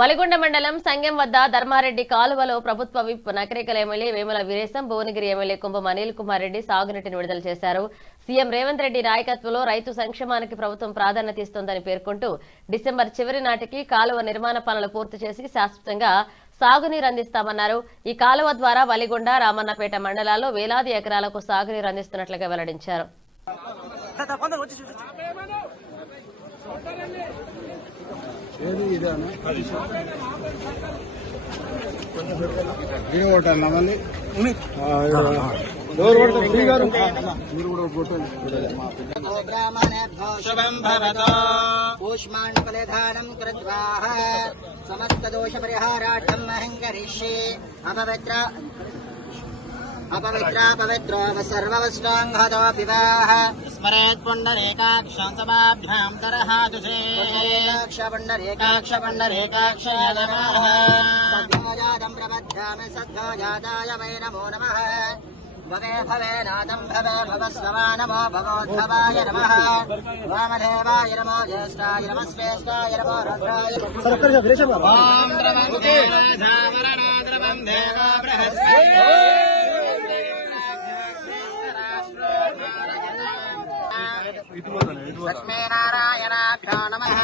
వలిగొండ మండలం సంగెం వద్ద ధర్మారెడ్డి కాలువలో ప్రభుత్వ whip Nakrekal MLA Vemula Veeresham, Bhuvanagiri MLA Kumbham Anil Kumar Reddy సాగునీటిని విడుదల చేశారు. సీఎం రేవంత్ రెడ్డి నాయకత్వంలో రైతు సంక్షేమానికి ప్రభుత్వం ప్రాధాన్యత ఇస్తోందని పేర్కొంటూ డిసెంబర్ చివరి నాటికి కాలువ నిర్మాణ పనులు పూర్తి చేసి శాశ్వతంగా సాగునీరు అందిస్తామన్నారు. ఈ కాలువ ద్వారా వలిగొండ, రామన్నపేట మండలాల్లో వేలాది ఎకరాలకు సాగునీరు అందిస్తున్నట్లుగా వెల్లడించారు. ऊष्माण्डफलधानं कृत्वाः समस्तदोषपरिहारार्थं अहं करिष्ये अपवित्रो सर्ववस्त्राङ्घतो विवाह स्मरेत् पुण्डरीकाक्षं समाभ्यां तरहातुषे पुण्डरीकाक्ष नमः सद्योजातं प्रबध्यामि सद्योजाताय वै नमो नमः भवे भवेनादं भवे भवस्ववा नमो भवोद्भवाय नमः वामदेवाय नमो ज्येष्ठाय नमः श्रेष्ठाय नमो रुद्राय ॐ द्रवं देवधावरणो देवा बृहस्पतिः लक्ष्मी नारायणाभ्यो नमः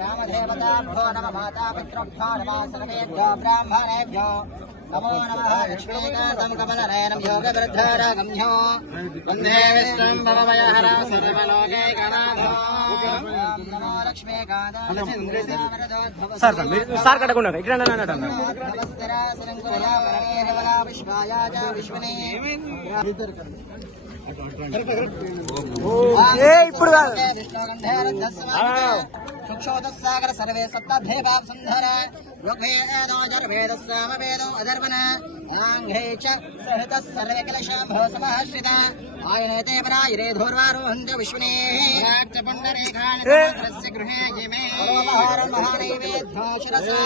रामदेवताभ्यो नमः मातापितृभ्यो नमः सर्वेभ्यो ब्राह्मणेभ्यो नमो नमः लक्ष्मीकान्तं कमलनयनं योगवृद्धारागम्यो वन्दे विष्णुं भवभयहरं सर्वलोकैकनाथो नमो लक्ष्मीकान्तं సార్ కట్టకుండా ఇక్కడ ఇప్పుడు सुक्षोदसागर सर्वे सप्तभे पाप सुंदर ऋग्वेदो यजुर्वेदः सामवेदो अदर्वन आंघ्रे च सहित सर्वे कलशां भवसमाश्रिता आयनेते परायरे धूर्वारोहन्त विश्वने राक्ष पुण्डरेखान् समुद्रस्य गृहे इमे महानैवेद्यो शिरसा